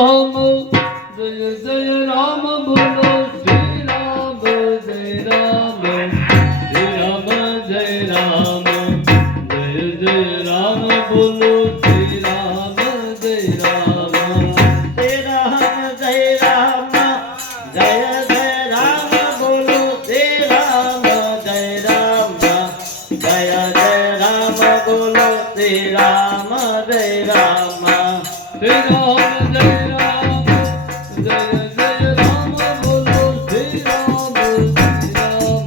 राम जय जय राम बोलो श्री राम जय राम श्री राम जय राम जय जय राम बोलो श्री राम जय राम श्री राम जय राम जय जय राम बोलो श्री राम जय राम जय जय राम बोलो श्री राम जय राम श्री राम जय राम जय जय राम बोलो श्री राम श्री राम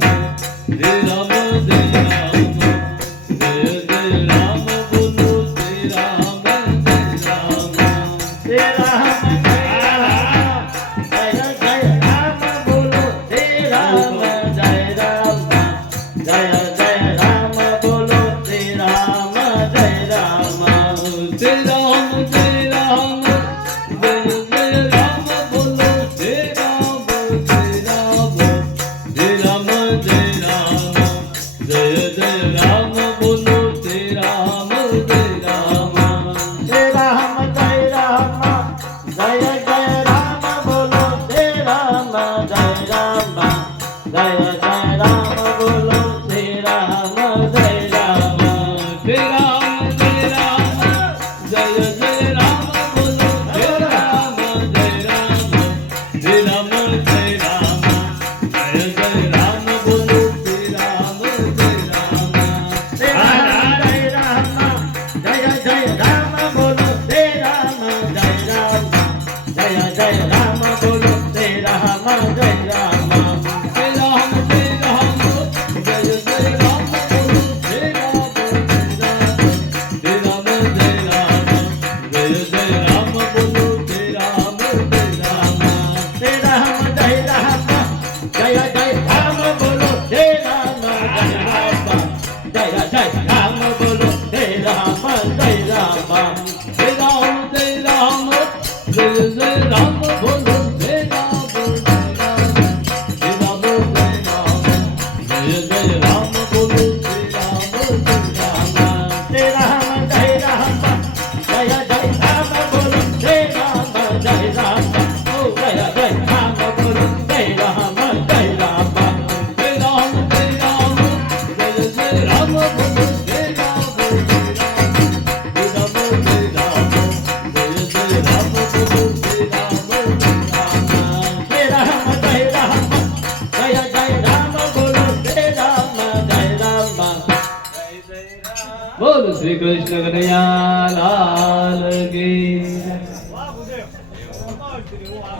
श्री राम जय राम जय जय राम बोलो श्री राम जय राम श्री राम जय जय राम बोलो श्री राम जय राम जय जय राम बोलो श्री राम जय राम श्री राम जय राम जय जय राम बोलो श्री राम श्री राम श्री राम जय राम जय जय राम बोलो श्री राम जय राम श्री राम जय राम जय जय राम बोलो श्री राम जय राम जय जय राम बोलो श्री राम जय राम श्री राम जय राम जय जय राम बोलो श्री राम जय राम श्री राम जय राम जय जय राम बोलो श्री राम जय राम श्री राम जय राम जय जय राम बोलो श्री राम जय राम जय जय राम बोलो श्री राम जय राम श्री राम जय राम जय जय राम बोलो श्री राम श्री राम जय राम जय जय राम बोलो श्री राम जय राम श्री राम जय राम जय जय राम बोलो श्री राम जय राम जय जय राम बोलो श्री राम जय राम श्री राम जय राम जय जय राम बोलो श्री राम श्री राम जय राम जय जय राम बोलो श्री राम जय राम श्री राम जय राम जय जय राम बोलो श्री राम जय राम ओ जय जय राम बोलो श्री राम जय राम श्री राम जय राम जय जय राम बोलो श्री राम श्री राम जय राम जय जय राम बोलो श्री राम जय राम श्री राम जय राम जय जय राम बोलो श्री राम जय राम बोल श्री कृष्ण कन्हैया लाल की